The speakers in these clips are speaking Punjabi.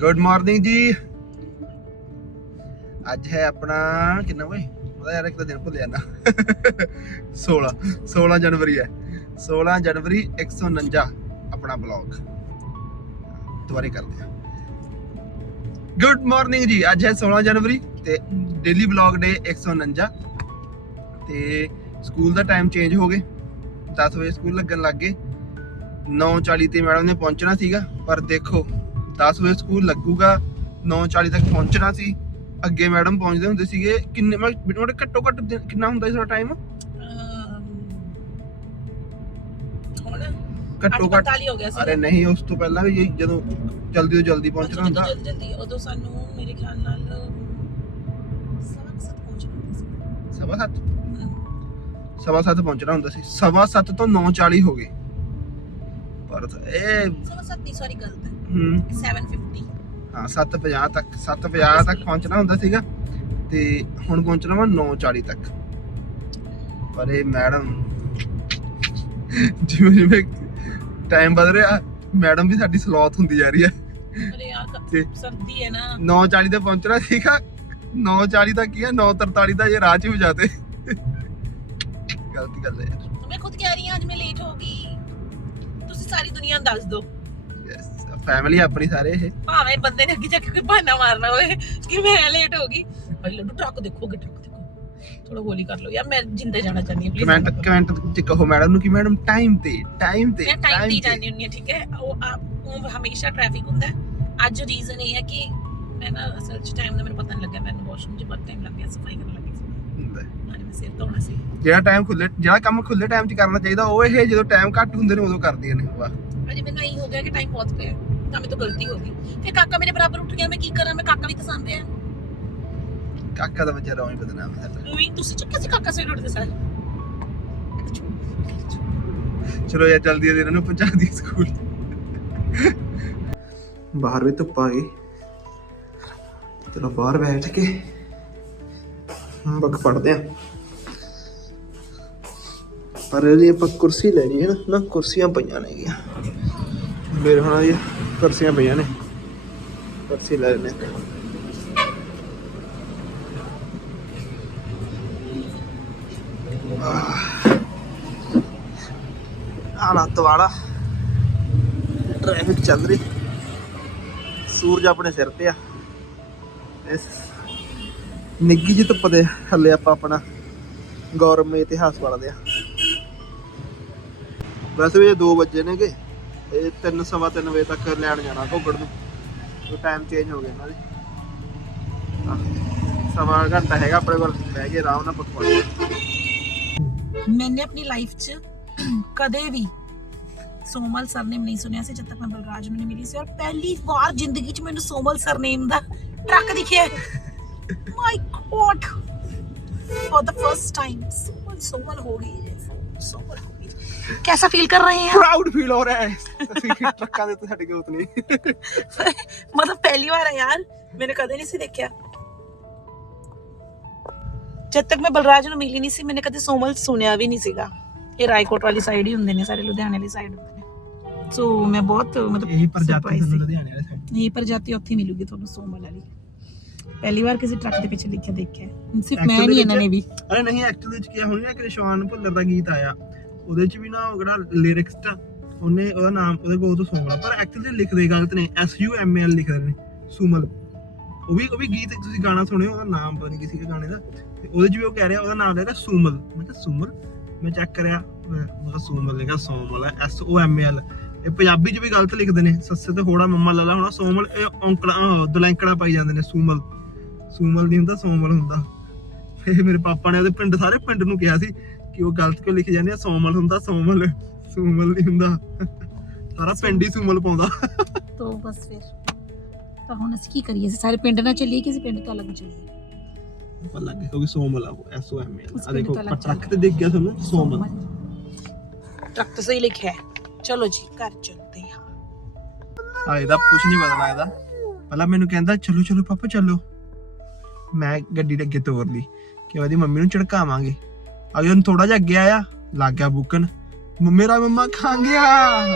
ਗੁੱਡ ਮਾਰਨਿੰਗ ਜੀ। ਅੱਜ ਹੈ ਆਪਣਾ ਕਿੰਨਾ ਓਏ? ਪਤਾ ਯਾਰ, ਇੱਕ ਤਾਂ ਦਿਨ ਭੁੱਲ ਜਾਂਦਾ। 16 16 ਜਨਵਰੀ ਹੈ। 16 ਜਨਵਰੀ 149 ਆਪਣਾ ਬਲੌਗ ਦੁਬਾਰੇ ਕਰਦੇ ਹਾਂ। ਗੁੱਡ ਮਾਰਨਿੰਗ ਜੀ, ਅੱਜ ਹੈ 16 ਜਨਵਰੀ ਤੇ ਡੇਲੀ ਬਲੌਗ ਡੇ 149 ਤੇ ਸਕੂਲ ਦਾ ਟਾਈਮ ਚੇਂਜ ਹੋ ਗਏ। 10 ਵਜੇ ਸਕੂਲ ਲੱਗਣ ਲੱਗ ਗਏ। 9:40 ਤੇ ਮੈਡਮ ਨੇ ਪਹੁੰਚਣਾ ਸੀਗਾ, ਪਰ ਦੇਖੋ 10 ਵਜੇ ਸਕੂਲ ਲੱਗੂਗਾ 9:40 ਤੱਕ ਪਹੁੰਚਣਾ ਸੀ। ਅੱਗੇ ਮੈਡਮ ਪਹੁੰਚਦੇ ਹੁੰਦੇ ਸੀਗੇ ਕਿੰਨੇ ਮੈਂ ਬਿਟੋੜ ਘੱਟੋ ਘੱਟ ਦਿਨ- ਕਿੰਨਾ ਹੁੰਦਾ ਸੀ ਤੁਹਾਡਾ ਟਾਈਮ ਹੁਣ ਘੱਟੋ ਘੱਟ। 48 ਹੋ ਗਿਆ ਸੀ ਅਰੇ ਨਹੀਂ ਉਸ ਤੋਂ ਪਹਿਲਾਂ ਵੀ ਇਹ ਜਦੋਂ ਜਲਦੀ ਤੋਂ ਜਲਦੀ ਪਹੁੰਚਣਾ ਹੁੰਦਾ। ਜਲਦੀ ਜਲਦੀ ਉਦੋਂ ਸਾਨੂੰ ਮੇਰੇ ਖਿਆਲ ਨਾਲ ਸਵਾ ਸੱਤ ਪਹੁੰਚਣਾ ਹੁੰਦਾ ਸੀ। ਸਵਾ ਸੱਤ? ਹਮ, ਸਵਾ ਸੱਤ ਪਹੁੰਚਣਾ ਹੁੰਦਾ ਸੀ। ਸਵਾ ਸੱਤ ਤੋਂ 9:40 ਹੋ ਗਏ। ਪਰ ਇਹ ਸਵਾ ਸੱਤ ਨਹੀਂ ਸੌਰੀ ਗਲਤ ਹੈ ਹੂੰ। 750 ਹਾਂ 7:50 ਤੱਕ 7:50 ਤੱਕ ਪਹੁੰਚਣਾ ਹੁੰਦਾ ਸੀਗਾ ਤੇ ਹੁਣ ਪਹੁੰਚਣਾ ਵਾ 9:40 ਤੱਕ। ਪਰ ਇਹ ਮੈਡਮ ਜਿਵੇਂ ਜਿਵੇਂ ਟਾਈਮ ਬਦਲ ਰਿਹਾ ਮੈਡਮ ਵੀ ਸਾਡੀ ਸਲੌਤ ਹੁੰਦੀ ਜਾ ਰਹੀ ਹੈ। ਅਰੇ ਯਾਰ ਕ- ਤੇ ਸਰਦੀ ਹੈ ਨਾ। 9:40 ਤੇ ਪਹੁੰਚਣਾ ਸੀਗਾ 9:40 ਤੱਕ ਕੀ ਹੈ 9:43 ਦਾ ਇਹ ਰਾਹ 'ਚ ਵੀ ਜਾਤੇ ਗਲਤੀ ਗੱਲ ਹੈ ਯਾਰ। ਮੈਂ ਖੁਦ ਕਹਿ ਰਹੀ ਹਾਂ ਅੱਜ ਮੈਂ ਲੇਟ ਹੋ ਗਈ। ਤੁਸੀਂ ਸਾਰੀ ਦੁਨੀਆ ਨੂੰ ਦੱਸ ਦਿਓ। ਫੈਮਿਲੀ ਆਪਣੀ ਸਾਰੇ ਇਹ। ਭਾਵੇਂ ਬੰਦੇ ਨੇ ਅੱਗੇ ਜਾ ਕੇ ਕੋਈ ਬਹਾਨਾ ਮਾਰਨਾ ਹੋਵੇ ਕਿ ਮੈਂ ਲੇਟ ਹੋ ਗਈ। ਭਾਈ ਲੱਡੂ ਟਰੱਕ ਦੇਖੋਗੇ ਟਰੱਕ ਦੇਖੋ। ਥੋੜਾ ਹੌਲੀ ਕਰ ਲਓ। ਯਾਰ ਮੈਂ ਜਿੰਦੇ ਜਾਣਾ ਚਾਹੁੰਦੀ ਹਾਂ ਕਮੈਂਟ ਪਲੀਜ਼ ਕਮੈਂਟ ਚ ਕਹੋ ਮੈਡਮ ਨੂੰ ਕਿ ਮੈਡਮ ਟਾਈਮ ਤੇ ਟਾਈਮ ਤੇ ਮੈਂ ਟਾਈਮ ਦੀ ਜਾਂਦੀ ਹੁੰਦੀ ਹਾਂ ਠੀਕ ਹੈ? ਉਹ ਉਹ ਹਮੇਸ਼ਾ ਟ੍ਰੈਫਿਕ ਹੁੰਦਾ। ਅੱਜ ਰੀਜ਼ਨ ਇਹ ਹੈ ਕਿ ਮੈਂ ਨਾ ਅਸਲ ਚ ਟਾਈਮ ਦਾ ਮੈਨੂੰ ਪਤਾ ਨਹੀਂ ਲੱਗਿਆ। ਮੈਨੂੰ ਵਾਸ਼ਰੂਮ 'ਚ ਬਹੁਤ ਟਾਈਮ ਲੱਗ ਗਿਆ ਸਫ਼ਾਈ ਕਰਨ ਲੱਗੀ ਸੀ ਸਿਰ ਧੋਣਾ ਸੀ। ਜਿਹੜਾ ਟਾਈਮ ਖੁੱਲੇ ਜਿਹੜਾ ਕੰਮ ਖੁੱਲੇ ਟਾਈਮ 'ਚ ਕਰਨਾ ਚਾਹੀਦਾ ਉਹ ਇਹ ਜਦੋਂ ਟਾਈਮ ਘੱਟ ਹੁੰਦੇ ਨੇ ਉਦੋਂ ਕਰਦੀਆਂ ਨੇ। ਵਾਹ। ਅਜੇ ਮੈਨੂੰ ਇਹੀ ਹੋ ਗਿਆ ਕਿ ਟਾਈਮ ਬਹੁਤ ਪਿਆ ਤਾਂ ਤੋਂ ਗਲਤੀ ਹੋ ਗਈ। ਫਿਰ ਕਾਕਾ ਮੇਰੇ ਬਰਾਬਰ ਉੱਠ ਗਿਆ ਮੈਂ ਕੀ ਕਰਾਂ? ਮੈਂ ਕਾਕਾ ਵੀ ਤਾਂ ਸਾਂਭਿਆ ਕਾਕਾ ਦਾ ਬੱਚਾ ਰੌਂ ਬਦਨਾਮ ਹੈ ਉਹੀ ਤੁਸੀਂ ਚੁੱਕਿਆ ਸੀ ਕਾਕਾ ਸਵੇਰ ਉੱਠਦੇ ਸਾਰ। ਚਲੋ ਯਾਰ ਜਲਦੀ ਜਲਦੀ ਇਹਨਾਂ ਨੂੰ ਪਹੁੰਚਾ ਦੀ ਸਕੂਲ। ਬਾਹਰ ਵੀ ਧੁੱਪ ਆ ਗਈ। ਚਲੋ ਬਾਹਰ ਬੈਠ ਕੇ ਹਾਂ ਬੱਕ ਪੜਦੇ ਆ। ਪਰ ਇਹਦੀ ਆਪਾਂ ਕੁਰਸੀ ਲੈ ਲਈ ਹੈ ਨਾ ਨਾ ਕੁਰਸੀਆਂ ਪਈਆਂ ਨੇ ਗਿਆ ਮੇਰੇ ਹੁਣ ਇਹ ਕੁਰਸੀਆਂ ਪਈਆਂ ਨੇ, ਕੁਰਸੀ ਲੈ ਲੈਣੇ ਆਲਾ ਵਾਲਾ ਟ੍ਰੈਫਿਕ ਚੱਲ ਰਹੀ। ਸੂਰਜ ਆਪਣੇ ਸਿਰ ਤੇ ਆ। ਇਸ ਨਿੱਗੀ ਜਿਹੀ ਧੁੱਪ ਦੇ ਥੱਲੇ ਆਪਾਂ ਆਪਣਾ ਗੌਰਵ ਇਤਿਹਾਸ ਪੜ੍ਹਦੇ ਆ ਵੈਸੇ ਵੀ 2 ਵਜੇ ਨੇਗੇ। ਇਹ 3 ਸਵਾ 3 ਵਜੇ ਤੱਕ ਲੈਣ ਜਾਣਾ ਘੋਗੜ ਨੂੰ। ਉਹ ਟਾਈਮ ਚੇਂਜ ਹੋ ਗਿਆ ਇਹਨਾਂ ਦੇ। ਸਵਾ ਘੰਟਾ ਹੈਗਾ ਆਪਣੇ ਕੋਲ। ਬਹਿ ਕੇ ਆਰਾਮ ਨਾਲ ਪਕਵਾਉਣਾ ਮੈਨੇ ਆਪਣੀ ਲਾਈਫ 'ਚ ਕਦੇ ਵੀ ਸੋਮਲ ਸਰਨੇਮ ਨਹੀਂ ਸੁਣਿਆ ਸੀ, ਜਦ ਤੱਕ ਮੈਂ ਬਲਰਾਜ ਨੂੰ ਨਹੀਂ ਮਿਲੀ ਸੀ। ਔਰ ਪਹਿਲੀ ਵਾਰ ਜ਼ਿੰਦਗੀ 'ਚ ਮੈਨੂੰ ਸੋਮਲ ਸਰਨੇਮ ਦਾ ਟਰੱਕ ਦਿਖਿਆ। My god for the first time Somal ਸੋਮਲ ਹੋ ਗਈ। ਸੋਮਲ कैसा फील कर रहे हैं ਪ੍ਰਾਊਡ ਫੀਲ ਹੋ ਰਿਹਾ ਹੈ ਅਸੀਂ ਟਰੱਕਾਂ ਦੇ ਉੱਤੇ ਸਾਡੇ ਕੋਲ ਨਹੀਂ मतलब पहली बार है यार मैंने कदे नहीं सी देखा ਜਦ ਤੱਕ ਮੈਂ ਬਲਰਾਜ ਨੂੰ ਮਿਲੀ ਨਹੀਂ ਸੀ ਮੈਨੇ ਕਦੇ ਸੋਮਲ ਸੁਣਿਆ ਵੀ ਨਹੀਂ ਸੀਗਾ ਇਹ ਰਾਏਕੋਟ ਵਾਲੀ ਸਾਈਡ ਹੀ ਹੁੰਦੇ ਨੇ ਸਾਰੇ ਲੁਧਿਆਣੇ ਵਾਲੀ ਸਾਈਡ ਹੁੰਦੇ ਨੇ ਸੋ ਮੈਂ ਬਹੁਤ ਮਤਲਬ ਇਹੀ ਪ੍ਰਜਾਤੀ surprise ਸਾਨੂੰ ਸੀ। ਲੁਧਿਆਣੇ ਵਾਲੇ ਸਾਈਡ ਇਹ ਪ੍ਰਜਾਤੀ ਉੱਥੇ ਹੀ ਮਿਲੂਗੀ ਤੁਹਾਨੂੰ ਸੋਮਲ ਵਾਲੀ ਪਹਿਲੀ ਵਾਰ ਕਿਸੇ ਟਰੱਕ ਦੇ ਪਿੱਛੇ ਲਿਖਿਆ ਦੇਖਿਆ ਸਿਰਫ ਮੈਂ Actually ਨਹੀਂ ਇਹਨਾਂ ਨੇ ਵੀ ਅਰੇ ਨਹੀਂ ਐਕਚੁਅਲੀ ਚ ਕੀ ਹੋਣੀ ਨਾ ਕਿ ਸ਼ਵਾਨ ਭੁੱਲਰ ਦਾ ਗੀਤ ਆਇਆ ਉਹਦੇ ਚ ਵੀ ਨਾ ਉਹ ਜਿਹੜਾ ਲਿਰਿਕਸ ਤਾਂ ਉਹਨੇ ਉਹਦਾ ਨਾਮ, ਉਹਦੇ ਕੋਲ ਤੋਂ ਸੋਮਲਾ ਪਰ ਐਕਚੁਅਲੀ ਲਿਖਦੇ ਗਲਤ ਨੇ ਐਸ ਯੂ ਐਮ ਐਲ ਲਿਖਦੇ ਨੇ, ਸੁਮਲ। ਉਹ ਵੀ ਉਹ ਵੀ ਗੀਤ ਤੁਸੀਂ ਗਾਣਾ ਸੁਣਿਓ ਉਹਦਾ ਨਾਮ ਪਤਾ ਨਹੀਂ ਕਿਸੇ ਦੇ ਗਾਣੇ ਦਾ। ਤੇ ਉਹਦੇ ਚ ਵੀ ਉਹ ਕਹਿ ਰਿਹਾ, ਉਹਦਾ ਨਾਮ ਲੈਗਾ ਸੁਮਲ। ਮੈਂ ਕਿਹਾ, ਸੁਮਲ? ਮੈਂ ਚੈੱਕ ਕਰਿਆ ਉਹਦਾ ਸੁਮਲ ਲਿਖਿਆ ਸੋਮਲ ਹੈ ਐਸ ਓ ਐਮ ਐਲ ਇਹ ਪੰਜਾਬੀ ਚ ਵੀ ਗਲਤ ਲਿਖਦੇ ਨੇ, ਸੱਸੇ ਤੇ ਹੋੜਾ ਮੰਮਾ ਲੱਲਾ ਹੋਣਾ, ਸੋਮਲ, ਇਹ ਔਂਕੜਾ, ਅਹ, ਦਲੈਂਕੜਾ ਪਾਈ ਜਾਂਦੇ ਨੇ, ਸੁਮਲ। ਸੁਮਲ ਨਹੀਂ ਹੁੰਦਾ, ਸੋਮਲ ਹੁੰਦਾ। ਫਿਰ ਮੇਰੇ ਪਾਪਾ ਨੇ ਉਹਦੇ ਪਿੰਡ, ਸਾਰੇ ਪਿੰਡ ਨੂੰ ਕਿਹਾ ਸੀ ਕਿ ਉਹ ਗਲਤ ਕਿਉਂ ਲਿਖ ਜਾਂਦੇ ਆ? ਸੋਮਲ ਹੁੰਦਾ ਸੋਮਲ ਸੁਮਲ ਨਹੀਂ ਹੁੰਦਾ। ਸਾਰਾ ਪਿੰਡ ਹੀ ਸੁਮਲ ਪਾਉਂਦਾ। ਤੋਂ ਬਸ ਫਿਰ। ਤਾਂ ਹੁਣ ਅਸੀਂ ਕੀ ਕਰੀਏ? ਅਸੀਂ ਸਾਰੇ ਪਿੰਡ ਨਾਲ ਚੱਲੀਏ ਕਿਸੇ ਪਿੰਡ ਤੋਂ ਅਲੱਗ ਚੱਲੀਏ? ਪਤਾ ਲੱਗ ਗਿਆ ਕਿ ਸੋਮਲ ਆ ਉਹ ਐਸ ਓ ਐਮ ਐਲ ਉਸ ਆ ਪਿੰਡ ਦੇਖੋ ਤੋਂ ਅਲੱਗ ਟਰੱਕ ਤੇ ਦਿਖ ਗਿਆ ਤੁਹਾਨੂੰ ਸੋਮਲ। ਟਰੱਕ ਤੇ ਸਹੀ ਲਿਖਿਆ ਹੈ। ਚਲੋ ਜੀ ਘਰ ਚਲਦੇ ਹਾਂ। ਆ ਇਹਦਾ ਕੁਝ ਨਹੀਂ ਪਤਾ ਲੱਗਦਾ। ਪਹਿਲਾਂ ਮੈਨੂੰ ਕਹਿੰਦਾ ਚਲੋ ਚਲੋ ਪਾਪਾ ਚਲੋ। ਮੈਂ ਗੱਡੀ ਦੇ ਅੱਗੇ ਤੋਰ ਲਈ ਕਿ ਉਹਦੀ ਮੰਮੀ ਨੂੰ ਝੜਕਾਵਾਂਗੇ। ਅਗੇ ਉਹਨੂੰ ਥੋੜਾ ਜਿਹਾ ਅੱਗੇ ਆਇਆ ਲੱਗ ਗਿਆ ਬੁੱਕਨ ਮ- ਮੇਰਾ ਮੰਮਾ ਖਾ ਗਿਆ।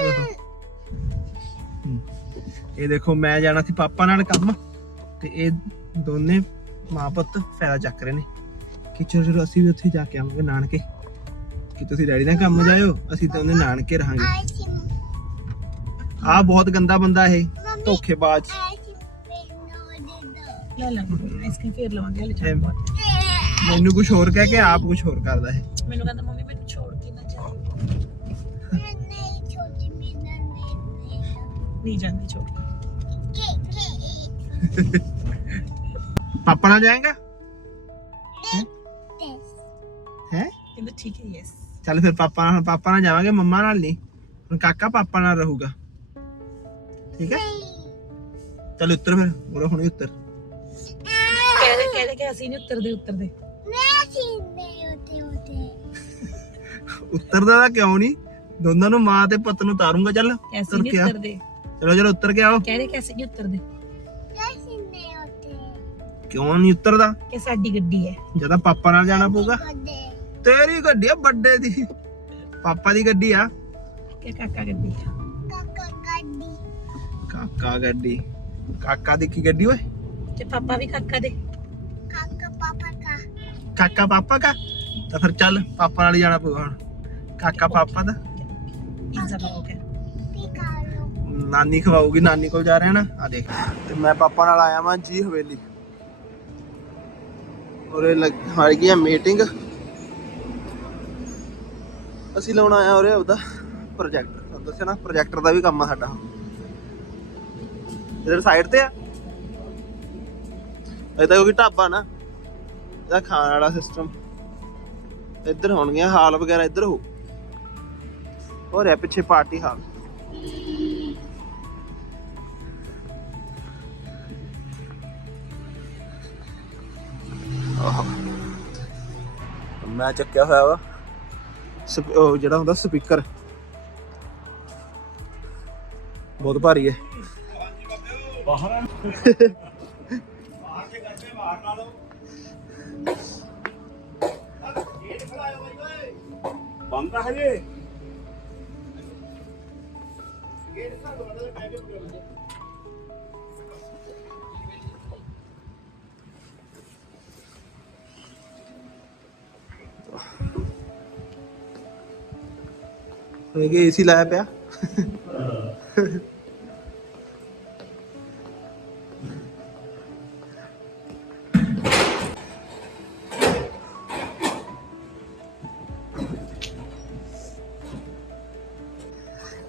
ਇਹ ਦੇਖੋ। ਮੈਂ ਜਾਣਾ ਸੀ ਪਾਪਾ ਨਾਲ ਕੰਮ ਤੇ ਇਹ ਦੋਨੇ ਮਾਂ ਪੁੱਤ ਫਾਇਦਾ ਚੱਕ ਰਹੇ ਨੇ। ਕਿ ਚਲੋ ਚਲੋ ਅਸੀਂ ਵੀ ਉੱਥੇ ਜਾ ਕੇ ਆਵਾਂਗੇ ਨਾਨਕੇ। ਕਿ ਤੁਸੀਂ ਡੈਡੀ ਨਾਲ ਕੰਮ ਜਾਇਓ ਅਸੀਂ ਦੋਨੇ ਨਾਨਕੇ ਰਹਾਂਗੇ। ਆਹ ਬਹੁਤ ਗੰਦਾ ਬੰਦਾ ਇਹ ਧੋਖੇਬਾਜ਼। ਲੈ ਲੈ ਆਈਸਕ੍ਰੀਮ ਫੇਰ ਲਵਾਂਗੇ ਹਲੇ ਚਾਹ ਬਹੁਤ ਮੈਨੂੰ ਕੁਝ ਹੋਰ ਕਹਿ ਕੇ ਆਪ ਕੁਝ ਹੋਰ ਕਰਦਾ ਹੈ। ਮੈਨੂੰ ਕਹਿੰਦਾ ਮੰਮੀ ਮੈਨੂੰ ਛੋੜ ਕੇ ਨਾ ਜਾ। ਨਹੀਂ ਜਾਂਦੀ ਛੋੜ ਕੇ। ਪਾਪਾ ਨਾਲ ਜਾਏਗਾ? ਹੈ? ਕਹਿੰਦਾ ਠੀਕ ਹੈ ਯੈਸ ਚੱਲ ਫਿਰ ਪਾਪਾ ਨਾਲ ਪਾਪਾ ਨਾਲ ਜਾਵਾਂਗੇ ਮੰਮਾ ਨਾਲ ਨਹੀਂ। ਹੁਣ ਕਾਕਾ ਪਾਪਾ ਨਾਲ ਰਹੂਗਾ। ਠੀਕ ਹੈ? ਚੱਲ ਉੱਤਰ ਫਿਰ ਉਹ ਹੁਣੇ ਉੱਤਰ। ਕਹਿੰਦੇ ਕਹਿੰਦੇ ਕਿ ਅਸੀਂ ਨਹੀਂ ਉੱਤਰਦੇ ਉੱਤਰਦੇ। ਉੱਤਰਦਾ ਤਾਂ ਕਿਉਂ ਨਹੀਂ? ਦੋਨਾਂ ਨੂੰ ਮਾਂ ਤੇ ਪੁੱਤ ਨੂੰ ਤਾਰੂੰਗਾ ਚੱਲ। ਕੇ ਆ। ਉੱਤਰਦੇ? ਚਲੋ ਚਲੋ ਉੱਤਰ ਕੇ ਆਓ। ਕਹਿੰਦੇ ਕਿ ਅਸੀਂ ਨਹੀਂ ਉੱਤਰਦੇ? ਕਿਉਂ ਨਹੀਂ ਉੱਤਰਦਾ? ਕਿ ਸਾਡੀ ਗੱਡੀ ਹੈ। ਜਦੋਂ ਪਾਪਾ ਨਾਲ ਜਾਣਾ ਪਊਗਾ। ਤੇਰੀ ਗੱਡੀ ਆ ਵੱਡੇ ਦੀ। ਪਾਪਾ ਦੀ ਗੱਡੀ ਆ। ਕਿ ਕਾਕਾ ਗੱਡੀ ਹੈ ਕਾਕਾ ਗੱਡੀ। ਕਾਕਾ ਦੀ ਕੀ ਗੱਡੀ ਓਏ? ਕਿ ਪਾਪਾ ਵੀ ਕਾਕਾ ਦੇ। ਕਾਕਾ ਪਾਪਾ ਕਾ? ਤਾਂ ਫਿਰ ਚੱਲ ਪਾਪਾ ਨਾਲ ਹੀ ਜਾਣਾ ਪਊਗਾ ਹੁਣ। ਕਾਕਾ ਪਾਪਾ ਦਾ? ਪੀਜ਼ਾ ਖਾਓਗੇ ਨਾਨੀ ਖਵਾਊਗੀ ਨਾਨੀ ਕੋਲ ਜਾ ਰਹੇ ਨਾ। ਆ ਦੇਖ ਤੇ ਮੈਂ ਪਾਪਾ ਨਾਲ ਆਇਆ ਵਾਂ ਜੀ ਹਵੇਲੀ। ਉਰੇ ਲੱਗ ਹੜ ਗਈ ਮੀਟਿੰਗ। ਅਸੀਂ ਲਾਉਣ ਆਇਆ ਉਰੇ ਉਹਦਾ ਪ੍ਰੋਜੈਕਟ। ਦੱਸਿਆ ਨਾ ਪ੍ਰੋਜੈਕਟਰ ਦਾ ਵੀ ਕੰਮ ਆ ਸਾਡਾ। ਇਧਰ ਸਾਈਡ ਤੇ ਆ? ਇਹ ਤਾਂ ਕਿਉਂਕਿ ਢਾਬਾ ਨਾ। ਇਹਦਾ ਖਾਣ ਵਾਲਾ ਸਿਸਟਮ ਇੱਧਰ ਹੋਣਗੀਆਂ ਹਾਲ ਵਗੈਰਾ ਇੱਧਰ ਹੋ। ਹੋਰ ਹੈ ਪਿੱਛੇ ਪਾਰਟੀ ਹਾਲ ਆਹ। ਮੈਂ ਚੱਕਿਆ ਹੋਇਆ ਵਾ। ਉਹ ਜਿਹੜਾ ਹੁੰਦਾ ਸਪੀਕਰ। ਬਹੁਤ ਭਾਰੀ ਹੈ। ਬੰਦ ਆ ਹਜੇ। ਹੋਏਗਾ ਏਸੀ ਲਾਇਆ ਪਿਆ।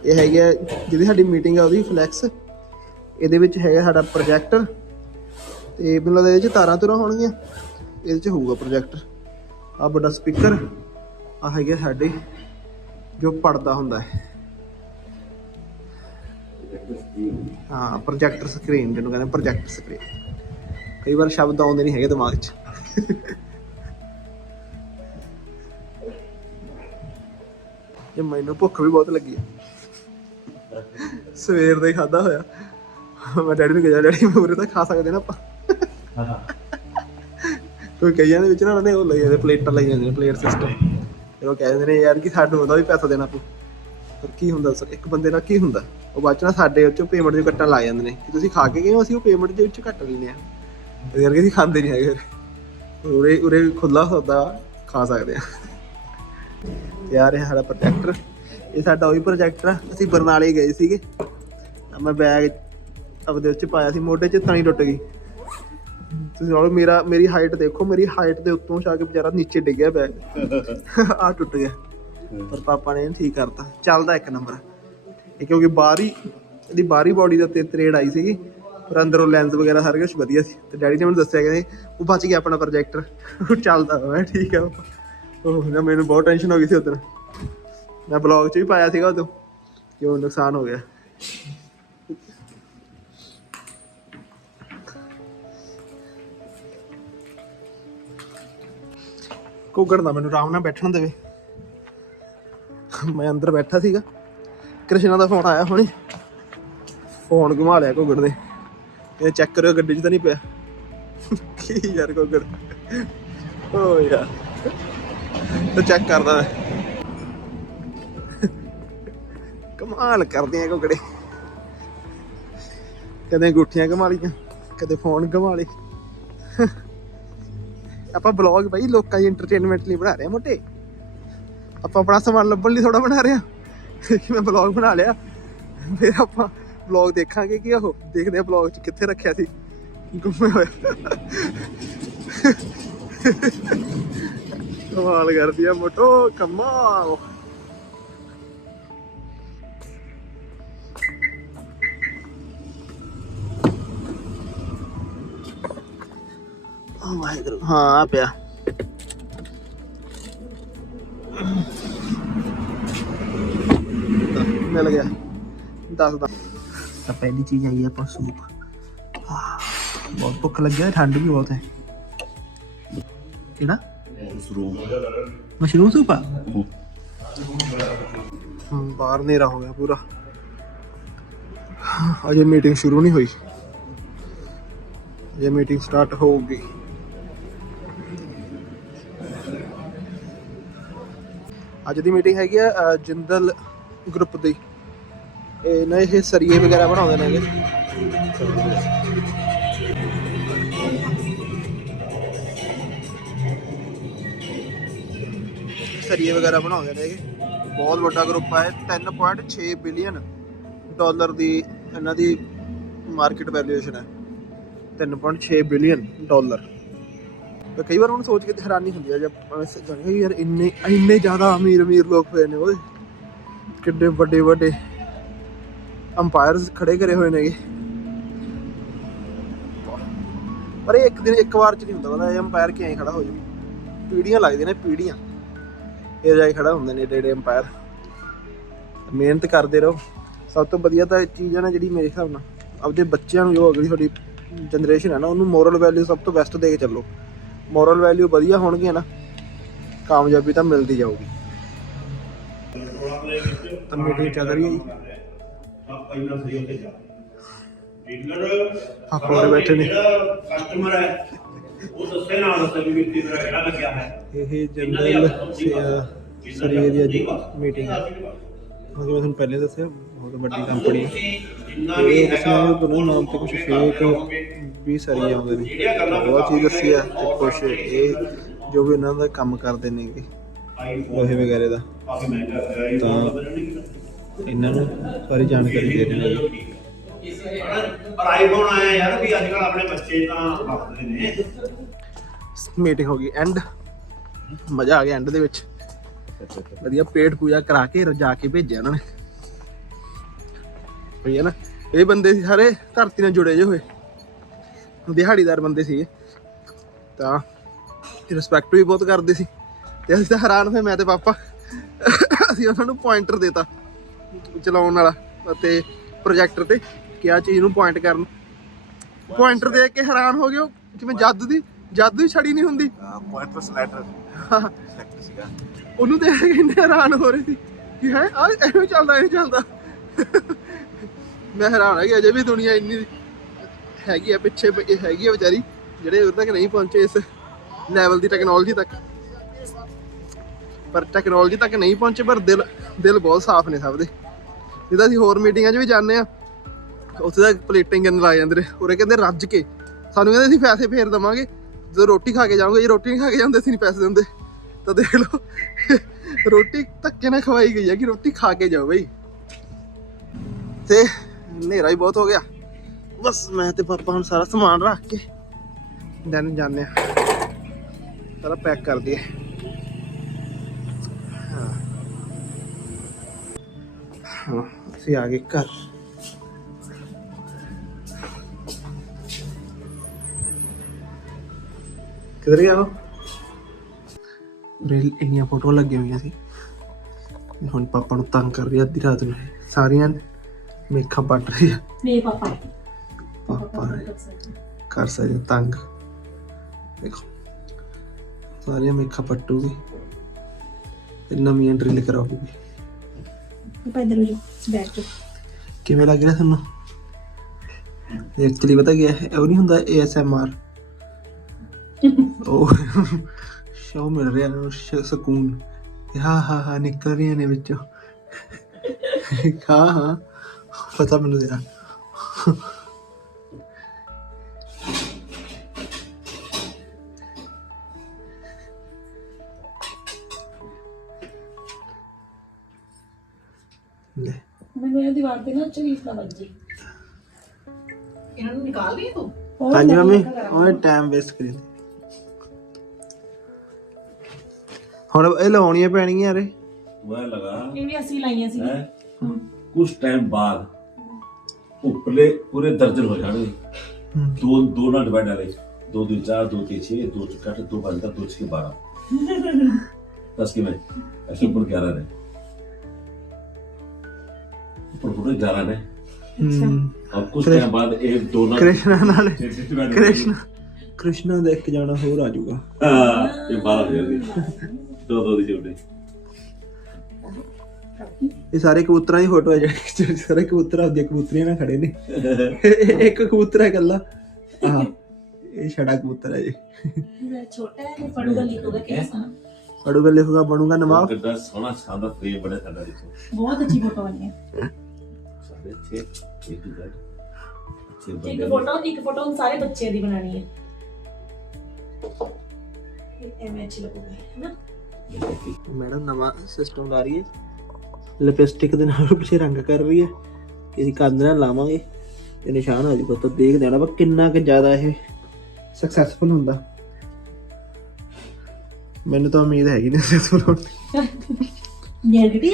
ਇਹ ਹੈਗੀ ਆ ਜਿਹੜੀ ਸਾਡੀ ਮੀਟਿੰਗ ਆ ਉਹਦੀ ਫਲੈਕਸ ਇਹਦੇ ਵਿੱਚ ਹੈਗਾ ਸਾਡਾ ਪ੍ਰੋਜੈਕਟਰ ਤੇ ਮੈਨੂੰ ਲੱਗਦਾ ਇਹਦੇ ਚ ਤਾਰਾਂ ਤੁਰਾਂ ਹੋਣਗੀਆਂ। ਇਹਦੇ ਚ ਹੋਊਗਾ ਪ੍ਰੋਜੈਕਟਰ ਆ ਵੱਡਾ ਸਪੀਕਰ ਆ ਹੈਗਾ ਸਾਡੇ, ਜੋ ਪੜਦਾ ਹੁੰਦਾ ਹੈ। ਹਾਂ ਪ੍ਰੋਜੈਕਟਰ ਸਕਰੀਨ ਜਿਹਨੂੰ ਕਹਿੰਦੇ ਪ੍ਰੋਜੈਕਟਰ ਸਕਰੀਨ ਕਈ ਵਾਰ ਸ਼ਬਦ ਆਉਂਦੇ ਨਹੀਂ ਹੈਗੇ ਦਿਮਾਗ 'ਚ। ਇਹ ਮੈਨੂੰ ਭੁੱਖ ਵੀ ਬਹੁਤ ਲੱਗੀ ਹੈ ਸਵੇਰ ਦਾ ਹੀ ਖਾਦਾ ਹੋਇਆ। ਮੈਂ ਡੈਡੀ ਨੂੰ ਕਿਹਾ ਡੈਡੀ ਮੈਂ ਉਰੇ ਤਾਂ ਖਾ ਸਕਦੇ ਨਾ ਆਪਾਂ। ਕੋਈ ਕਈਆਂ ਦੇ ਵਿੱਚ ਨਾ ਉਹਨਾਂ ਨੇ ਉਹ ਲਈ ਜਾਂਦੇ ਪਲੇਟਾਂ ਲਈ ਜਾਂਦੇ ਪਲੇਟ ਸਿਸਟਮ ਫਿਰ ਉਹ ਕਹਿ ਦਿੰਦੇ ਨੇ ਯਾਰ ਕਿ ਸਾਨੂੰ ਉਹਦਾ ਵੀ ਪੈਸਾ ਦੇਣਾ ਪਊ ਪਰ ਕੀ ਹੁੰਦਾ ਸਰ ਇੱਕ ਬੰਦੇ ਨਾਲ ਕੀ ਹੁੰਦਾ? ਉਹ ਬਾਅਦ ਚ ਨਾ ਸਾਡੇ ਉੱਚੋਂ ਪੇਮੈਂਟ ਦੇ ਕੱਟਣ ਲੱਗ ਜਾਂਦੇ ਨੇ। ਕਿ ਤੁਸੀਂ ਖਾ ਕੇ ਗਏ ਹੋ ਅਸੀਂ ਉਹ ਪੇਮੈਂਟ ਦੇ ਵਿੱਚ ਕੱਟ ਲੈਂਦੇ ਆ ਇਸ ਕਰਕੇ ਅਸੀਂ ਖਾਂਦੇ ਨਹੀਂ ਹੈਗੇ। ਫਿਰ। ਉਰੇ ਉਰੇ ਖੁੱਲਾ ਹੁੰਦਾ ਖਾ ਸਕਦੇ ਆ ਯਾਰ ਇਹ ਸਾਡਾ ਪ੍ਰੋਜੈਕਟਰ ਇਹ ਸਾਡਾ ਉਹੀ ਪ੍ਰੋਜੈਕਟਰ ਆ। ਅਸੀਂ ਬਰਨਾਲੇ ਗਏ ਸੀਗੇ। ਤਾਂ ਮੈਂ ਬੈਗ ਆਪਦੇ ਵਿੱਚ ਪਾਇਆ ਸੀ ਮੋਢੇ 'ਚ ਤਣੀ ਟੁੱਟ ਗਈ। ਤੁਸੀਂ ਉਹ ਮੇਰਾ ਮੇਰੀ ਹਾਈਟ ਦੇਖੋ ਮੇਰੀ ਹਾਈਟ ਦੇ ਉੱਤੋਂ ਜਾ ਕੇ ਵਿਚਾਰਾ ਨੀਚੇ ਡਿੱਗਿਆ ਬੈਗ ਆ ਟੁੱਟ ਗਿਆ। ਪਰ ਪਾਪਾ ਨੇ ਠੀਕ ਕਰਤਾ। ਚੱਲਦਾ ਇੱਕ ਨੰਬਰ ਇਹ ਕਿਉਂਕਿ ਬਾਹਰੀ ਇਹਦੀ ਬਾਹਰੀ ਬਾਡੀ ਦੇ ਉੱਤੇ ਤਰੇੜ ਆਈ ਸੀਗੀ। ਪਰ ਅੰਦਰੋਂ ਲੈਂਸ ਵਗੈਰਾ ਸਾਰਾ ਕੁਝ ਵਧੀਆ ਸੀ। ਤੇ ਡੈਡੀ ਨੇ ਮੈਨੂੰ ਦੱਸਿਆ ਕਹਿੰਦੇ ਉਹ ਬਚ ਗਿਆ ਆਪਣਾ ਪ੍ਰੋਜੈਕਟਰ ਉਹ ਚੱਲਦਾ ਕਿਹਾ ਠੀਕ ਆ। ਉਹ ਨਾ ਮੈਨੂੰ ਬਹੁਤ ਟੈਨਸ਼ਨ ਹੋ ਗਈ ਸੀ ਉਦੋਂ ਮੈਂ ਬਲੌਗ 'ਚ ਵੀ ਪਾਇਆ ਸੀਗਾ ਉਦੋਂ ਕਿਉਂ ਨੁਕਸਾਨ ਹੋ ਗਿਆ। ਕੁੱਗੜ ਦਾ ਮੈਨੂੰ ਆਰਾਮ ਨਾਲ ਬੈਠਣ ਦੇਵੇ। ਮੈਂ ਅੰਦਰ ਬੈਠਾ ਸੀਗਾ। ਕ੍ਰਿਸ਼ਨਾ ਦਾ ਫੋਨ ਆਇਆ ਹੁਣੇ। ਫੋਨ ਘੁਮਾ ਲਿਆ ਘੁੱਗੜ ਨੇ। ਇਹ ਚੈੱਕ ਕਰਿਓ ਗੱਡੀ 'ਚ ਤਾਂ ਨਹੀਂ ਪਿਆ। ਕੀ ਯਾਰ ਘੁੱਗੜ। ਓ ਯਾਰ। ਤੇ ਚੈੱਕ ਕਰਦਾ ਮੈਂ। ਕਮਾਲ ਕਰਦੇ ਆ ਕੁੱਗੜੇ ਕਦੇ ਗੁੱਠੀਆਂ ਘਮਾ ਲਈਆਂ, ਕਦੇ ਫੋਨ ਘਮਾ ਲਏ। ਆਪਾਂ ਬਲੌਗ ਬਈ, ਲੋਕਾਂ ਦੀ ਐਂਟਰਟੇਨਮੈਂਟ ਲਈ ਬਣਾ ਰਹੇ ਆ ਮੋਟੇ। ਆਪਾਂ ਆਪਣਾ ਸਮਾਨ ਲੱਭਣ ਲਈ ਥੋੜਾ ਬਣਾ ਰਹੇ ਆ। ਕਿ ਮੈਂ ਬਲੌਗ ਬਣਾ ਲਿਆ। ਫਿਰ ਆਪਾਂ ਬਲੌਗ ਦੇਖਾਂਗੇ ਕਿ ਉਹ, ਦੇਖਦੇ ਆ ਬਲੌਗ ਚ ਕਿੱਥੇ ਰੱਖਿਆ ਸੀ। ਗੁੰਮੇ ਹੋਇਆ ਕਮਾਲ ਕਰਦੀ ਆ ਮੋਟੋ, ਕਮਾਲ। ਵਾਹਿਗੁਰੂ ਹਾਂ ਆ ਪਿਆ ਮਿਲ ਗਿਆ ਦੱਸ ਦਾ ਤਾਂ ਪਹਿਲੀ ਚੀਜ਼ ਆਈ ਹੈ ਆਪਾਂ ਸੂਪ ਆਹ, ਬਹੁਤ ਭੁੱਖ ਲੱਗੀ ਹੈ ਠੰਡ ਵੀ ਬਹੁਤ ਹੈ ਕਿਹੜਾ ਮਸ਼ਰੂਮ ਸੂਪ ਆ ਹਮ, ਬਾਹਰ ਹਨੇਰਾ ਹੋ ਗਿਆ ਪੂਰਾ ਅਜੇ ਮੀਟਿੰਗ ਸ਼ੁਰੂ ਨਹੀਂ ਹੋਈ ਅੱਜ ਦੀ ਮੀਟਿੰਗ ਹੈਗੀ ਆ ਜਿੰਦਲ ਗਰੁੱਪ ਦੀ। ਇਹ ਨਾ ਇਹ ਸਰੀਏ ਵਗੈਰਾ ਬਣਾਉਂਦੇ ਨੇਗੇ ਸਰੀਏ ਵਗੈਰਾ ਬਣਾਉਂਦੇ ਨੇਗੇ ਬਹੁਤ ਵੱਡਾ ਗਰੁੱਪ ਹੈ 3.6 ਬਿਲੀਅਨ ਡਾਲਰ ਦੀ ਇਹਨਾਂ ਦੀ ਮਾਰਕੀਟ ਵੈਲਿਊਏਸ਼ਨ ਹੈ। 3.6 ਬਿਲੀਅਨ ਡਾਲਰ ਤਾਂ ਕਈ ਵਾਰ ਉਹਨੂੰ ਸੋਚ ਕੇ ਤੇ ਹੈਰਾਨੀ ਹੁੰਦੀ ਹੈ ਜਦ ਆਪਾਂ ਯਾਰ ਇੰਨੇ ਇੰਨੇ ਜ਼ਿਆਦਾ ਅਮੀਰ ਅਮੀਰ ਲੋਕ ਹੋਏ ਨੇ, ਓਏ। ਕਿੱਡੇ ਵੱਡੇ ਵੱਡੇ ਅੰਪਾਇਰਸ ਖੜੇ ਕਰੇ ਹੋਏ ਨੇਗੇ। ਪਰ ਇਹ ਇੱਕ ਦਿਨ, ਇੱਕ ਵਾਰ ਚ ਨਹੀਂ ਹੁੰਦਾ, ਪਤਾ ਇਹ ਅੰਪਾਇਰ ਕਿਵੇਂ ਖੜਾ ਹੋ ਜੂ ਪੀੜੀਆਂ ਲੱਗਦੀਆਂ ਨੇ, ਪੀੜੀਆਂ। ਇਹ ਜਾ ਖੜਾ ਹੁੰਦੇ ਨੇ ਏਡੇ ਏਡੇ ਅੰਪਾਇਰ ਮਿਹਨਤ ਕਰਦੇ ਰਹੋ। ਸਭ ਤੋਂ ਵਧੀਆ ਤਾਂ ਇਹ ਚੀਜ਼ ਹੈ ਨਾ ਜਿਹੜੀ ਮੇਰੇ ਹਿਸਾਬ ਨਾਲ, ਆਪਦੇ ਬੱਚਿਆਂ ਨੂੰ ਜੋ ਅਗਲੀ ਤੁਹਾਡੀ ਜਨਰੇਸ਼ਨ ਹੈ ਨਾ, ਉਹਨੂੰ ਮੋਰਲ ਵੈਲਿਊ ਸਭ ਤੋਂ ਬੈਸਟ ਦੇ ਕੇ ਚੱਲੋ। ਮੋਰਲ ਵੈਲਿਊ ਵਧੀਆ ਹੋਣਗੀਆਂ ਨਾ ਕਾਮਯਾਬੀ ਤਾਂ ਮਿਲਦੀ ਜਾਊਗੀ। ਤਾਂ ਮੀਟਿੰਗ ਚੱਲ ਰਹੀ ਹੈ ਜੀ। ਬੈਠੇ ਨੇ। ਜਿਹੜਾ ਕਸਟਮਰ ਹੈ ਉਹ ਦੱਸੇ ਨਾਲ ਦੱਸੇ ਵੀ ਕਿੰਨੀ ਤਰ੍ਹਾਂ ਕਿਹੜਾ ਲੱਗਿਆ ਹੈ। ਇਹ ਜਨਰਲ ਸਰੀਏ ਦੀ ਅੱਜ ਮੀਟਿੰਗ ਹੈ। ਮੈਂ ਤੁਹਾਨੂੰ ਪਹਿਲੇ ਦੱਸਿਆ ਬਹੁਤ ਵੱਡੀ ਕੰਪਨੀ ਹੈ। ਇਹ ਦੱਸਿਆ ਕਿ ਦੋਨੋਂ ਨਾਮ ਤੇ ਕੁਝ ਫੇਕ ਵੀ ਸਰੀਏ ਆਉਂਦੇ ਨੇ। ਬਹੁਤ ਚੀਜ਼ ਦੱਸੀ ਹੈ ਤੇ ਕੁਝ ਇਹ ਜੋ ਵੀ ਇਹਨਾਂ ਦਾ ਕੰਮ ਕਰਦੇ ਨੇਗੇ ਲੋਹੇ ਵਗੈਰੇ ਦਾ। ਤਾਂ ਇਹਨਾਂ ਨੂੰ ਸਾਰੀ ਜਾਣਕਾਰੀ ਦੇ ਰਹੇ ਨੇ। ਪਰ ਆਈਫੋਨ ਆਇਆ ਯਾਰ ਵੀ ਅੱਜ ਕੱਲ ਆਪਣੇ ਬੱਚੇ ਤਾਂ ਵਰਤਦੇ ਨੇ। ਮੀਟਿੰਗ ਹੋ ਗਈ ਐਂਡ ਮਜ਼ਾ ਆ ਗਿਆ ਐਂਡ ਦੇ ਵਿੱਚ। ਵਧੀਆ ਪੇਟ ਪੂਜਾ ਕਰਾ ਕੇ ਰਜਾ ਕੇ ਭੇਜਿਆ ਉਹਨਾਂ ਨੇ। ਭਈ ਹੈ ਨਾ। ਇਹ ਬੰਦੇ ਸੀ ਸਾਰੇ ਧਰਤੀ ਨਾਲ ਜੁੜੇ ਜੇ ਹੋਏ। ਦਿਹਾੜੀਦਾਰ ਬੰਦੇ ਸੀ ਤਾਂ ਰਿਸਪੈਕਟ ਵੀ ਬਹੁਤ ਕਰਦੇ ਸੀ। ਤੇ ਅਸੀਂ ਤਾਂ ਹੈਰਾਨ ਹੋਏ ਮੈਂ ਤੇ ਪਾਪਾ। ਅਸੀਂ ਉਹਨਾਂ ਨੂੰ ਪੁਆਇੰਟਰ ਦੇਤਾ ਚਲਾਉਣ ਵਾਲਾ ਅਤੇ ਪ੍ਰੋਜੈਕਟਰ ਤੇ ਕਿ ਆ ਚੀਜ਼ ਨੂੰ ਪੁਆਇੰਟ ਕਰਨ। ਪੁਆਇੰਟਰ ਦੇਖ ਕੇ ਹੈਰਾਨ ਹੋ ਗਏ ਜਿਵੇਂ ਜੱਦ ਦੀ ਜੱਦ ਦੀ ਛੜੀ ਨਹੀਂ ਹੁੰਦੀ। ਪੁਆਇੰਟਰ ਸਲੈਟਰ ਸਲੈਟਰ ਸੀਗਾ। ਉਹਨੂੰ ਦੇਖ ਕੇ ਇੰਨੇ ਹੈਰਾਨ ਹੋ ਰਹੇ ਸੀ ਕਿ ਹੈ ਆ ਐਵੇਂ ਚੱਲਦਾ ਐਵੇਂ ਚੱਲਦਾ। ਮੈਂ ਹੈਰਾਨ ਆ ਕਿ ਅਜੇ ਵੀ ਦੁਨੀਆ ਇੰਨੀ ਹੈਗੀ ਆ, ਪਿੱਛੇ ਹੈਗੀ ਆ ਵਿਚਾਰੀ, ਜਿਹੜੇ ਉਦੋਂ ਤੱਕ ਨਹੀਂ ਪਹੁੰਚੇ ਇਸ ਲੈਵਲ ਦੀ ਟੈਕਨੋਲੋਜੀ ਤੱਕ। ਪਰ ਟੈਕਨੋਲੋਜੀ ਤੱਕ ਨਹੀਂ ਪਹੁੰਚੇ, ਪਰ ਦਿਲ ਦਿਲ ਬਹੁਤ ਸਾਫ਼ ਨੇ ਸਭ ਦੇ। ਜਿੱਦਾਂ ਅਸੀਂ ਹੋਰ ਮੀਟਿੰਗਾਂ 'ਚ ਵੀ ਜਾਂਦੇ ਆ, ਉੱਥੇ ਦਾ ਪਲੇਟਿੰਗ ਕਰਨ ਲੱਗ ਜਾਂਦੇ ਨੇ। ਉਰੇ ਕਹਿੰਦੇ ਰੱਜ ਕੇ। ਸਾਨੂੰ ਕਹਿੰਦੇ ਅਸੀਂ ਪੈਸੇ ਫੇਰ ਦਵਾਂਗੇ। ਜਦੋਂ ਰੋਟੀ ਖਾ ਕੇ ਜਾਓਗੇ, ਜੇ ਰੋਟੀ ਨਹੀਂ ਖਾ ਕੇ ਜਾਂਦੇ, ਅਸੀਂ ਨਹੀਂ ਪੈਸੇ ਦਿੰਦੇ। ਤਾਂ ਦੇਖ ਲਓ, ਰੋਟੀ ਧੱਕੇ ਨਾਲ ਖਵਾਈ ਗਈ ਹੈ ਕਿ ਰੋਟੀ ਖਾ ਕੇ ਜਾਓ ਬਈ। ਤੇ ਹਨੇਰਾ ਹੀ ਬਹੁਤ ਹੋ ਗਿਆ। ਬਸ ਮੈਂ ਤੇ ਪਾਪਾ ਹੁਣ ਸਾਰਾ ਸਮਾਨ ਰੱਖ ਕੇ ਦੈਨ ਜਾਂਦੇ ਆ ਸਾਰਾ ਪੈਕ ਕਰ ਦਈਏ। ਹਾਂ। ਅਸੀਂ ਆ ਗਏ ਘਰ। ਕਿਧਰ ਗਿਆ ਉਹ? ਰੀਲ ਇੰਨੀਆਂ ਫੋਟੋ ਲੱਗੀਆਂ ਹੋਈਆਂ ਸੀ। ਹੁਣ ਪਾਪਾ ਨੂੰ ਤੰਗ ਕਰ ਰਹੀ ਅੱਧੀ ਰਾਤ ਨੂੰ। ਇਹ। ਸਾਰੀਆਂ ਮੇਖਾਂ ਪੱਟ ਰਹੀ ਆ। ਮੇਰੇ ਪਾਪਾ। ਪਾਪਾ ਨੇ ਕਰ ਸਕਦੇ। ਤੰਗ। ਦੇਖੋ ਸਾਰੀਆਂ ਮੇਖਾਂ ਪੱਟੂਗੀ ਤੇ ਨਵੀਂ ਡਰਿਲ ਕਰਾਉਗੀ ਪਾਪਾ ਇਧਰ ਹੋ ਬੈਠ ਜਾ ਕਿਵੇਂ ਲੱਗ ਰਿਹਾ ਤੁਹਾਨੂੰ? ਐਕਚੁਅਲੀ ਪਤਾ ਕੀ ਹੈ ਉਹ ਨਹੀਂ ਹੁੰਦਾ ASMR ਉਹ ਸ਼ੋ ਮਿਲ ਰਿਹਾ ਨੂੰ ਸਕੂਨ। ਹਾਂ ਹਾਂ ਹਾਂ ਨਿਕਲ ਰਹੀਆਂ ਨੇ ਵਿੱਚੋਂ। ਹਾਂ ਹਾਂ। ਪਤਾ ਮੈਨੂੰ ਤੇਰਾ ਲੈ। ਮੈਨੂੰ ਇਹ ਦੀਵਾਰ ਤੇ ਨਾ ਚਰੀਸ ਨਾ ਵੱਜੀ ਇਹਨਾਂ ਨੂੰ ਨਿਕਾਲ ਲਈ ਤੂੰ? ਹੋਰ ਹਾਂਜੀ ਮੈਂ ਮੰਮੀ ਕਿਆ ਕਰਾਂ? ਓਏ ਟਾਈਮ ਵੇਸਟ ਕਰੀ। ਹੁਣ ਇਹ ਲਾਉਣੀਆਂ ਪੈਣਗੀਆਂ ਯਾਰੇ। ਮੈਂ ਲਗਾ ਇਹ ਵੀ ਅਸੀਂ ਲਾਈਆਂ ਸੀ ਹੈ ਕੁਝ ਟਾਈਮ ਬਾਅਦ। उपले पूरे दर्जन हो जाने दो दो ना डिवाइड डाले दो दो चार दो तीन छह दो चौकाट दो पंद्रह दो छह बारह दस के में ऐसे ऊपर ग्यारह ने ऊपर पूरे ग्यारह ने और कुछ टाइम बाद एक दो ना ਕ੍ਰਿਸ਼ਨਾ ਨਾਲ छह- छह divide ਕ੍ਰਿਸ਼ਨਾ ਕ੍ਰਿਸ਼ਨਾ ਦਾ ਇੱਕ ਜਾਣਾ ਹੋਰ ਆ ਜਾਊਗਾ हाँ, ये बारह हो जाएगी दो दो दी जोड़े ਇਹ ਸਾਰੇ ਕਬੂਤਰਾਂ ਦੀ ਫੋਟੋ ਹੈ ਜਿਹੜੇ ਸਾਰੇ ਕਬੂਤਰ ਆਪਦੀਆਂ ਕਬੂਤਰੀਆਂ ਨਾਲ ਖੜੇ ਨੇ। ਇੱਕ ਕਬੂਤਰ ਹੈ ਇਕੱਲਾ। ਆਹ ਇਹ ਛੜਾ ਕਬੂਤਰ ਹੈ ਜੀ। ਛੋਟਾ ਹੈ ਪੜੂਗਾ ਲਿਖੂਗਾ ਕਿਹਦਾ ਪੜੂਗਾ ਲਿਖੂਗਾ ਬਣੂਗਾ ਨਵਾਬ। ਕਿੰਨਾ ਸੋਹਣਾ ਸਾਦਾ ਫਰੇਮ ਬੜਾ ਸਾਡਾ ਦੇਖੋ। ਬਹੁਤ ਅੱਛੀ ਫੋਟੋ ਬਣੀ ਹੈ। ਸਾਰੇ 6 ਇੱਕ ਜੱਟ ਇੱਕ ਇੱਕ ਫੋਟੋ ਸਾਰੇ ਬੱਚਿਆਂ ਦੀ ਮੈਡਮ ਨਵਾਂ ਲਿਪਸਟਿਕ ਦੇ ਨਾਲ ਪਿੱਛੇ ਰੰਗ ਕਰ ਰਹੀ ਹੈ। ਕਿਸੇ ਕੰਨ ਨਾਲ ਲਾਵਾਂਗੇ ਤੇ ਨਿਸ਼ਾਨ ਆ ਜਾਊਗਾ ਤਾਂ ਦੇਖ ਦੇਣਾ ਵਾ ਕਿੰਨਾ ਕਿ ਜ਼ਿਆਦਾ ਇਹ ਸਕਸੈਸਫੁਲ ਹੁੰਦਾ। ਮੈਨੂੰ ਤਾਂ ਉਮੀਦ ਹੈਗੀ ਨਹੀਂ ਸਕਸੈਸਫੁਲ ਹੋਣ ਦੀ। ਨੈਗੇਟਿਵ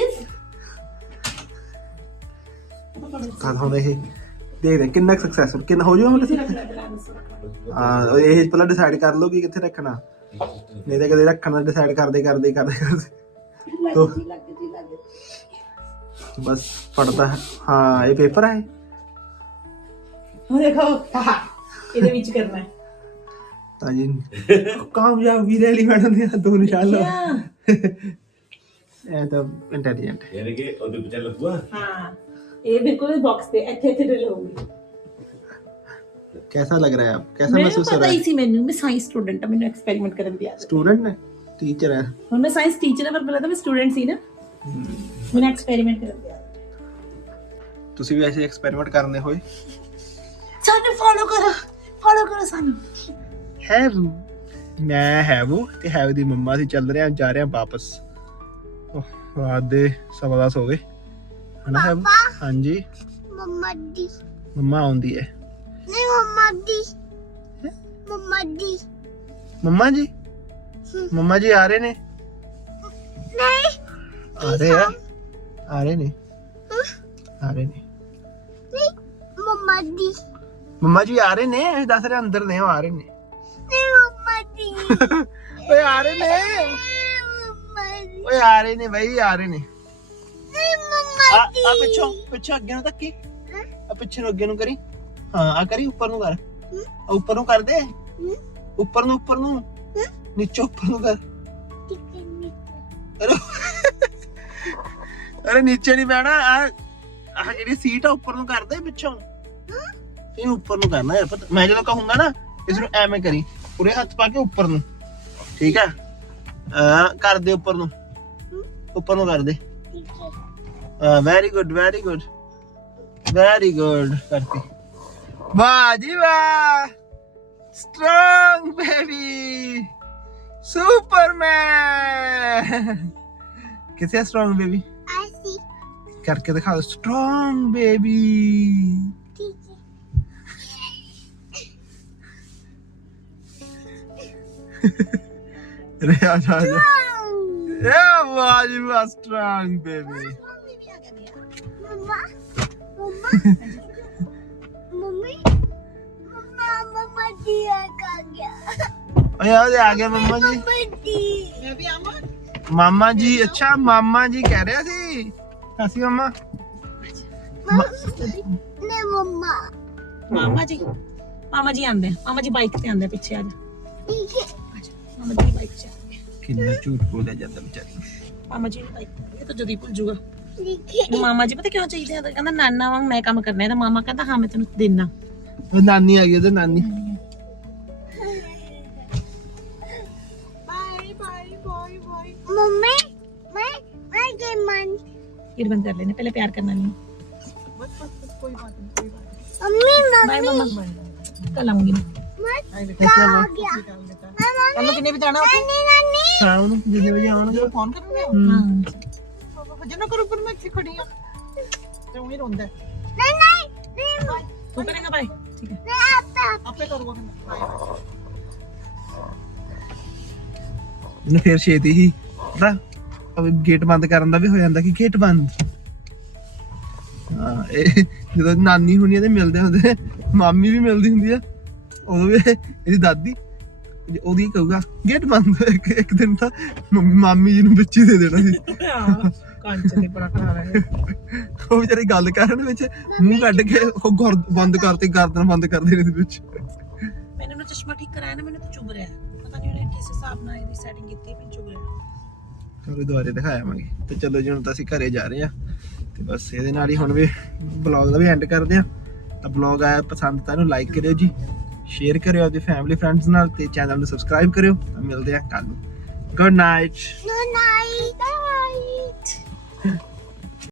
ਤਾਂ ਹੁਣ ਇਹ ਦੇਖਦੇ ਹਾਂ ਕਿੰਨਾ ਸਕਸੈਸਫੁਲ ਕਿੰਨਾ ਹੋ ਜਾਊਗਾ ਮਤਲਬ ਹਾਂ ਇਹ ਪਹਿਲਾਂ ਡਿਸਾਈਡ ਕਰ ਲਓ ਕਿ ਕਿੱਥੇ ਰੱਖਣਾ। ਨਹੀਂ ਤਾਂ ਕਦੇ ਰੱਖਣਾ ਡਿਸਾਈਡ ਕਰਦੇ ਕਰਦੇ ਕਰਦੇ। ਕਰਦੇ ਤੋ ਬਸ ਪੜਦਾ ਹੈ ਹਾਂ ਇਹ ਪੇਪਰ ਹੈ ਉਹ ਦੇਖੋ ਹਾਹਾ, ਇਹਦੇ ਵਿੱਚ ਕਰਨਾ ਹੈ ਤਾਂ ਜੀ ਕਾਮਯਾਬ ਵੀ ਲੈ ਲਈ ਮੈਡਮ ਨੇ ਦੋ ਨਿਸ਼ਾਨ ਲਓ ਇਹ ਤਾਂ ਇੰਟੈਲੀਜੈਂਟ यानी कि और बच्चा लगुआ ਹਾਂ ਇਹ ਬਿਲਕੁਲ ਬਾਕਸ ਤੇ ਇੱਥੇ ਇੱਥੇ ਡਿਲ ਹੋਊਗੀ कैसा लग रहा है आप कैसा ਮੈਨੂੰ महसूस हो ਪਤਾ रहा ਹੀ है ਸੀ ਮੈਨੂੰ ਮੈਂ ਸਾਇੰਸ ਸਟੂਡੈਂਟ ਆ ਮੈਨੂੰ ਐਕਸਪੈਰੀਮੈਂਟ ਕਰਨ ਦੀ ਆਦਤ ਹੈ। स्टूडेंट है टीचर है ਹੁਣ ਮੈਂ ਸਾਇੰਸ ਟੀਚਰ ਹਾਂ ਪਰ ਪਹਿਲਾਂ ਤਾਂ ਮੈਂ ਸਟੂਡੈਂਟ ਸੀ ਨਾ ਮੈਨੂੰ ਐਕਸਪੈਰੀਮੈਂਟ ਕਰਨ ਦੀ ਆਦਤ ਹੈ। ਤੁਸੀਂ ਵੀ ਐਸੇ ਐਕਸਪੈਰੀਮੈਂਟ ਕਰਨੇ ਹੋਏ। ਸਾਨੂੰ ਫੋਲੋ ਕਰੋ ਫੋਲੋ ਕਰੋ ਸਾਨੂੰ। ਹੈਵ। ਮੈਂ ਹੈਵ ਤੇ ਹੈਵ ਦੀ ਮੰਮਾ ਸੀ ਚੱਲ ਰਹੇ ਆ ਜਾ ਰਹੇ ਆ ਵਾਪਸ। ਉਹ ਰਾਤ ਦੇ ਸਵਾ ਦਸ ਹੋ ਗਏ। ਹਨਾ ਹੈਵ? ਹਾਂਜੀ। ਮੰਮਾ ਦੀ। ਮੰਮਾ ਆਉਂਦੀ ਹੈ। ਨਹੀਂ ਮੰਮਾ ਦੀ। ਮੰਮਾ ਦੀ। ਮੰਮਾ ਜੀ? ਮੰਮਾ ਜੀ ਆ ਰਹੇ ਨੇ? ਨਹੀਂ। ਆ ਰਹੇ ਆ। ਆ ਰਹੇ ਨੇ। ਆ ਰਹੇ ਨੇ। ਨਹੀਂ ਮੰਮਾ ਦੀ ਮੰਮਾ ਜੀ ਆ ਰਹੇ ਨੇ ਅਸੀਂ ਦੱਸ ਰਹੇ ਅੰਦਰ ਨੇ ਉਹ ਆ ਰਹੇ ਨੇ। ਨਹੀਂ ਮੰਮਾ ਦੀ ਓਏ ਆ ਰਹੇ ਨੇ। ਮੰਮਾ ਦੀ ਓਏ ਆ ਰਹੇ ਨੇ ਬਈ ਆ ਰਹੇ ਨੇ। ਨਹੀਂ ਮੰਮਾ ਆ ਆ ਪਿੱਛੋਂ ਪਿੱਛੋਂ ਅੱਗੇ ਨੂੰ ਆ ਪਿੱਛੇ ਨੂੰ ਅੱਗੇ ਨੂੰ ਕਰੀ। ਹਾਂ ਆ ਕਰੀ ਉੱਪਰ ਨੂੰ ਕਰ। ਆ ਉੱਪਰ ਨੂੰ ਕਰ ਦੇ। ਉੱਪਰ ਨੂੰ ਉੱਪਰ ਨੂੰ। ਨੀਚੇ ਉੱਪਰ ਨੂੰ ਕਰ। ਅਰੇ ਨੀਚੇ ਨਹੀਂ ਬਹਿਣਾ ਆ ਆ ਜਿਹੜੀ ਸੀਟ ਆ ਉੱਪਰ ਨੂੰ ਕਰ ਪਿੱਛੋਂ। ਇਹ ਉੱਪਰ ਨੂੰ ਕਰਨਾ ਯਾਰ ਪਤਾ। ਮੈਂ ਜਦੋਂ ਕਹੂੰਗਾ ਨਾ ਇਸ ਨੂੰ ਐਵੇਂ ਕਰੀ। ਪੂਰੇ ਹੱਥ ਪਾ ਕੇ ਉੱਪਰ ਨੂੰ। ਠੀਕ ਆ? ਆ ਕਰ ਦੇ ਉੱਪਰ ਨੂੰ। ਉੱਪਰ ਨੂੰ ਕਰ ਦੇ। ਠੀਕ very good very good very good ਕਰਤੀ। ਵਾਹ ਜੀ ਵਾਹ। ਸਟਰੋਂਗ ਬੇਬੀ ਸੁਪਰਮੈਨ ਕਿੱਥੇ ਸਟਰੋਂਗ ਬੇਬੀ ਆਸੀ ਕਰਕੇ ਦਿਖਾ ਸਟਰੋਂਗ ਬੇਬੀ ਠੀਕ ਹੈ ਰੇ ਆ ਜਾ ਆ ਜਾ ਇਹ ਵਾਹ ਜੀ ਵਾਹ strong baby mamma mamma mummy mamma mamma ਦੀ ਆ ਗਿਆ ਓਏ ਦੇ ਆ ਮੰਮਾ ਜੀ ਮੰਮਾ ਦੀ ਮੈਂ ਵੀ ਆਵਾਂ ਮਾਮਾ ਜੀ ਅੱਛਾ ਮਾਮਾ ਜੀ ਕਹਿ ਰਿਹਾ ਸੀ ਅਸੀਂ ਮਾਮਾ ਨੇ ਮੰਮਾ ਮਾਮਾ ਜੀ ਮਾਮਾ ਜੀ ਆਂਦੇ ਆ ਮਾਮਾ ਜੀ ਬਾਈਕ ਤੇ ਆਂਦੇ ਪਿੱਛੇ ਆ ਜਾ ਠੀਕ ਹੈ ਮਾਮਾ ਜੀ ਬਾਈਕ ਤੇ ਆਉਂਦੇ ਆ। ਕਿੰਨਾ ਝੂਠ ਬੋਲਿਆ ਜਾਂਦਾ ਵਿਚਾਰੀ ਮਾਮਾ ਜੀ ਬਾਈਕ ਤੇ ਇਹ ਤਾਂ ਜਦੀ ਭੁੱਲ ਜੂਗਾ ਠੀਕ ਹੈ ਇਹਨੂੰ ਮਾਮਾ ਜੀ ਪਤਾ ਕਿਉਂ ਚਾਹੀਦੇ ਆ ਤਾਂ ਕਹਿੰਦਾ ਨਾਨਾ ਵਾਂਗ ਮੈਂ ਕੰਮ ਕਰਨਾ ਹੈ ਤਾਂ ਮਾਮਾ ਕਹਿੰਦਾ ਹਾਂ ਮੈਂ ਤੈਨੂੰ ਦੇਣਾ ਉਹ ਨਾਨੀ ਆ ਗਈ ਉਹਦੇ ਨਾਨੀ bye bye bye bye mummy ਮੈਂ ਮੈਂ ਕੇ ਮਨ ਕੱਲ ਨੂੰ ਕਿੰਨੇ ਜਾਣਾ ਸ਼ਾਮ ਨੂੰ ਜਿੰਨੇ ਵਜੇ ਆਉਣਗੇ ਫੋਨ ਕਰਨੇ ਹਮ। ਹਾਂ ਜਨਾ ਕਰ ਉੱਪਰ ਮੈਂ ਇੱਥੇ ਖੜੀ ਆ ਤੇ ਉਹੀ ਰੋਂਦਾ ਹੈ। ਨਹੀਂ ਨਹੀਂ ਨਹੀਂ ਤੂੰ ਕਰੇਗਾ ਬਾਈ ਠੀਕ ਹੈ ਮੈਂ ਆਪੇ ਆਪੇ ਕਰੂਗਾ ਫਿਰ ਇਹਨੂੰ ਫੇਰ ਛੇਤੀ ਹੀ। ਪਤਾ ਗੇਟ ਬੰਦ ਕਰਨ ਦਾ ਵੀ ਹੋ ਜਾਂਦਾ ਕਿ ਗੇਟ ਬੰਦ। ਹਾਂ ਇਹ ਜਦੋਂ ਨਾਨੀ ਹੁਣੀ ਤੇ ਮਿਲਦੇ ਹੁੰਦੇ ਮਾਮੀ ਵੀ ਮਿਲਦੀ ਹੁੰਦੀ ਆ। ਉਦੋਂ ਵੀ ਇਹਦੀ ਦਾਦੀ ਉਹਦੀ ਕਹੂਗਾ ਗੇਟ ਬੰਦ। ਇੱਕ ਦਿਨ ਤਾਂ ਮੰਮੀ- ਜੀ ਨੂੰ ਵਿੱਚ ਹੀ ਦੇ ਦੇਣਾ ਸੀ। ਕੰਚ ਬੜਾ ਉਹ ਵਿਚਾਰੀ ਗੱਲ ਕਰਨ ਵਿੱਚ ਮੂੰਹ ਕੱਢ ਕੇ ਉਹ ਗੁਰ ਬੰਦ ਕਰਤੇ ਗਰਦਨ ਬੰਦ ਕਰ ਦੇਣੀ ਦੇ ਵਿੱਚ। ਮੈंने ਨਾ ਚਸ਼ਮਾ ਠੀਕ ਕਰਾਇਆ ਨਾ ਮੈਨੂੰ ਤਾਂ ਚੁਭ ਰਿਹਾ। ਪਤਾ ਨਹੀਂ ਉਹਨੇ ਕਿਸ ਹਿਸਾਬ ਨਾਲ ਇਹਦੀ ਸੈਟਿੰਗ ਕੀਤੀ ਮੈਨੂੰ ਚੁਭ ਰਿਹਾ। ਉਹ ਦੁਆਰੇ ਦਿਖਾਇਆਵਾਂਗੇ। ਤੇ ਚਲੋ ਜੀ, ਹੁਣ ਤਾਂ ਅਸੀਂ ਘਰੇ ਜਾ ਰਹੇ ਆ ਤੇ ਬਸ ਇਹਦੇ ਨਾਲ ਹੀ ਹੁਣ ਵੀ ਬਲੌਗ ਦਾ ਵੀ ਐਂਡ ਕਰਦੇ ਆ ਤਾਂ ਬਲੌਗ ਆਇਆ ਪਸੰਦ ਤਾਂ ਇਹਨੂੰ ਲਾਈਕ ਕਰਿਓ ਜੀ ਸ਼ੇਅਰ ਕਰਿਓ ਆਪਦੇ ਫੈਮਿਲੀ ਫਰੈਂਡਸ ਨਾਲ ਤੇ ਚੈਨਲ ਨੂੰ ਸਬਸਕ੍ਰਾਈਬ ਕਰਿਓ। ਤਾਂ ਮਿਲਦੇ ਆ ਕੱਲ ਨੂੰ। Good night no night!